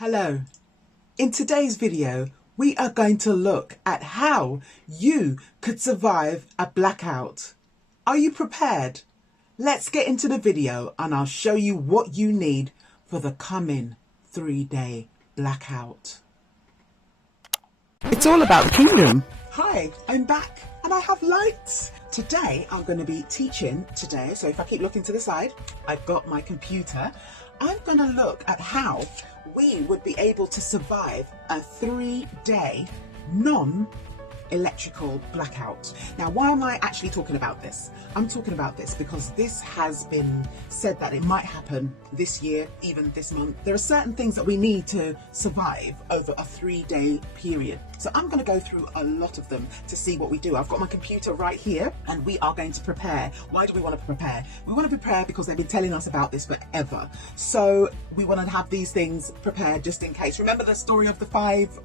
Hello. In today's video, we are going to look at how you could survive a blackout. Are you prepared? Let's get into the video and I'll show you what you need for the coming 3-day blackout. It's all about the kingdom. Hi, I'm back and I have lights. Today I'm going to be teaching so if I keep looking to the side, I've got my computer. I'm going to look at how we would be able to survive a 3-day non-electrical blackout. Now, why am I actually talking about this? I'm talking about this because this has been said that it might happen this year, even this month. There are certain things that we need to survive over a 3-day period. So I'm going to go through a lot of them to see what we do. I've got my computer right here and we are going to prepare. Why do we want to prepare? We want to prepare because they've been telling us about this forever. So we want to have these things prepared just in case. Remember the story of the 5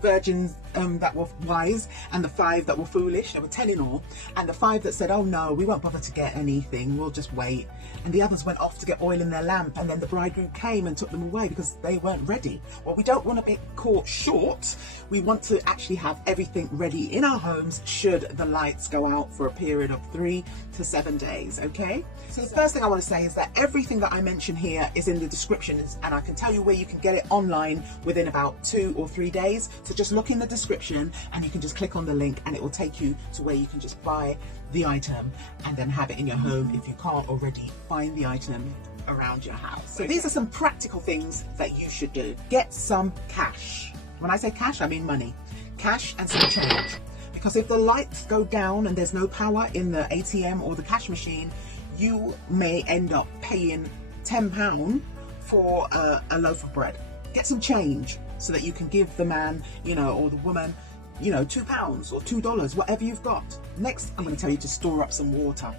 virgins that were wise and the 5 that were foolish? They were telling all. And the 5 that said, oh no, we won't bother to get anything, we'll just wait. And the others went off to get oil in their lamp, and then the bridegroom came and took them away because they weren't ready. Well, we don't want to be caught short. We want to actually have everything ready in our homes should the lights go out for a period of 3 to 7 days, okay? So the first thing I want to say is that everything that I mention here is in the description, and I can tell you where you can get it online within about 2 or 3 days. So just look in the description and you can just click on the link and it will take you to where you can just buy the item and then have it in your home if you can't already find the item around your house. So these are some practical things that you should do. Get some cash. When I say cash, I mean money. Cash and some change. Because if the lights go down and there's no power in the ATM or the cash machine, you may end up paying £10 for a loaf of bread. Get some change so that you can give the man, or the woman, £2 or $2, whatever you've got. Next, I'm going to tell you to store up some water.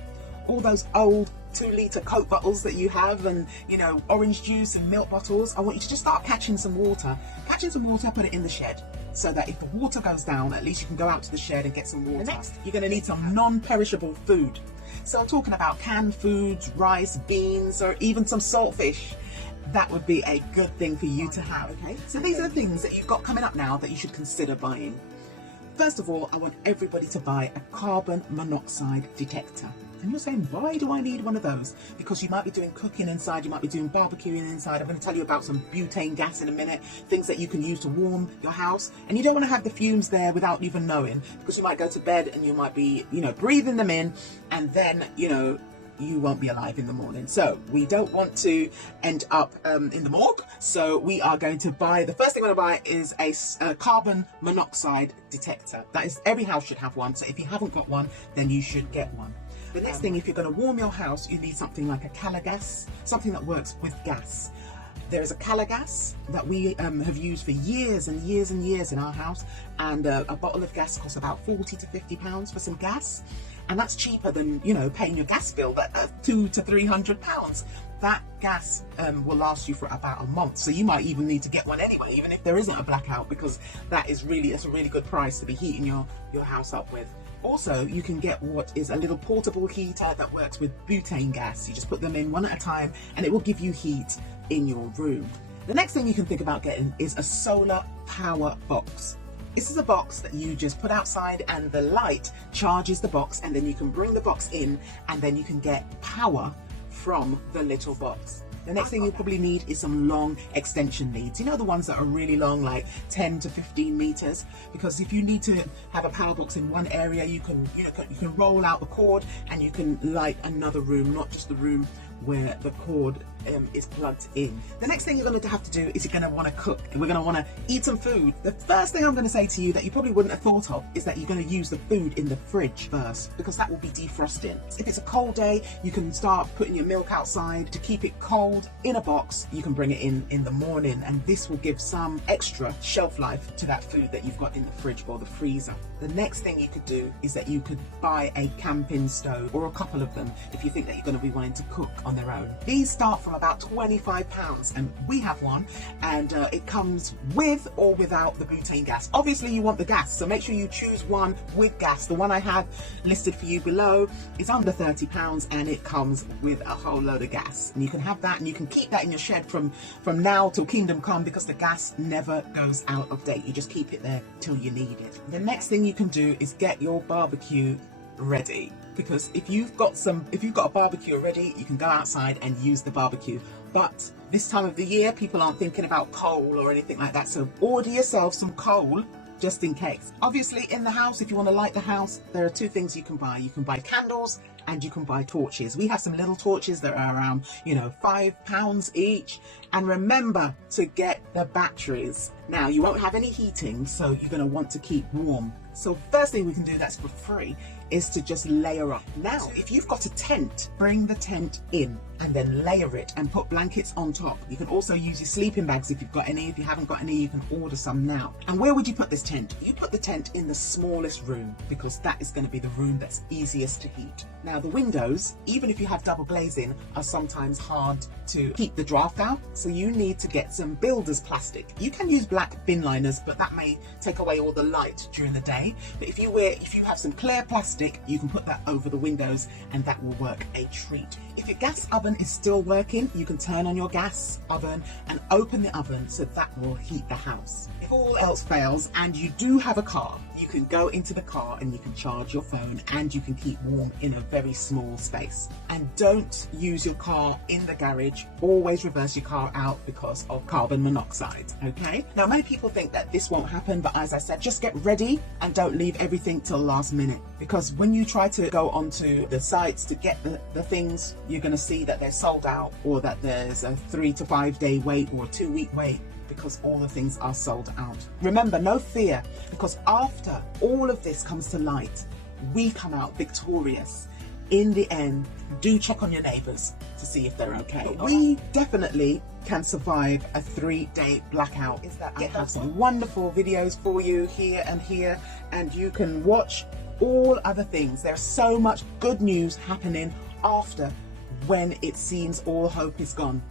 All those old 2-litre Coke bottles that you have and, orange juice and milk bottles, I want you to just start catching some water. Catching some water, put it in the shed. So that if the water goes down, at least you can go out to the shed and get some water. Next, you're going to need some non-perishable food. So I'm talking about canned foods, rice, beans, or even some saltfish. That would be a good thing for you to have, okay? So these are the things that you've got coming up now that you should consider buying. First of all, I want everybody to buy a carbon monoxide detector. And you're saying, why do I need one of those? Because you might be doing cooking inside, you might be doing barbecuing inside. I'm going to tell you about some butane gas in a minute, things that you can use to warm your house. And you don't want to have the fumes there without even knowing, because you might go to bed and you might be, breathing them in, and then, you won't be alive in the morning. So we don't want to end up in the morgue. So we are going to buy, the first thing we're going to buy is a carbon monoxide detector. That is, every house should have one. So if you haven't got one, then you should get one. The next thing, if you're going to warm your house, you need something like a Calor Gas, something that works with gas. There is a Calor Gas that we have used for years and years and years in our house, and a bottle of gas costs about £40 to £50 for some gas, and that's cheaper than paying your gas bill at £200 to £300. That gas will last you for about a month, so you might even need to get one anyway, even if there isn't a blackout, because it's a really good price to be heating your house up with. Also, you can get what is a little portable heater that works with butane gas. You just put them in one at a time and it will give you heat in your room. The next thing you can think about getting is a solar power box. This is a box that you just put outside and the light charges the box, and then you can bring the box in and then you can get power from the little box. The next thing you probably need is some long extension leads. The ones that are really long, like 10 to 15 meters, because if you need to have a power box in one area, you can roll out the cord and you can light another room, not just the room where the cord is plugged in. The next thing you're going to have to do is you're going to want to cook, and we're going to want to eat some food. The first thing I'm going to say to you that you probably wouldn't have thought of is that you're going to use the food in the fridge first, because that will be defrosting. If it's a cold day, you can start putting your milk outside to keep it cold in a box. You can bring it in the morning, and this will give some extra shelf life to that food that you've got in the fridge or the freezer. The next thing you could do is that you could buy a camping stove, or a couple of them, if you think that you're going to be wanting to cook on their own. These start from from about £25, and we have one, and it comes with or without the butane gas. Obviously you want the gas, so make sure you choose one with gas. The one I have listed for you below is under £30, and it comes with a whole load of gas, and you can have that, and you can keep that in your shed from now till kingdom come, because the gas never goes out of date. You just keep it there till you need it. The next thing you can do is get your barbecue ready, because if you've got a barbecue already, you can go outside and use the barbecue. But this time of the year, people aren't thinking about coal or anything like that, so order yourself some coal just in case. Obviously in the house, if you want to light the house, there are two things you can buy. You can buy candles and you can buy torches. We have some little torches that are around, £5 each. And remember to get the batteries. Now, you won't have any heating, so you're going to want to keep warm. So first thing we can do that's for free is to just layer up. Now, if you've got a tent, bring the tent in and then layer it and put blankets on top. You can also use your sleeping bags if you've got any. If you haven't got any, you can order some now. And where would you put this tent? You put the tent in the smallest room, because that is going to be the room that's easiest to heat. Now, the windows, even if you have double glazing, are sometimes hard to keep the draft out, so you need to get some builder's plastic. You can use black bin liners, but that may take away all the light during the day. But if you have some clear plastic, you can put that over the windows, and that will work a treat. If your gas oven is still working, you can turn on your gas oven and open the oven, so that will heat the house. If all else fails and you do have a car, you can go into the car and you can charge your phone, and you can keep warm in a very small space. And don't use your car in the garage. Always reverse your car out because of carbon monoxide, okay? Now, many people think that this won't happen, but as I said, just get ready and don't leave everything till last minute, because when you try to go onto the sites to get the things, you're going to see that they're sold out, or that there's a 3 to 5 day wait or a 2-week wait, because all the things are sold out. Remember, no fear, because after all of this comes to light, we come out victorious. In the end, do check on your neighbours to see if they're okay. But we definitely can survive a 3-day blackout. I have some wonderful videos for you here, and you can watch all other things. There's so much good news happening after, when it seems all hope is gone.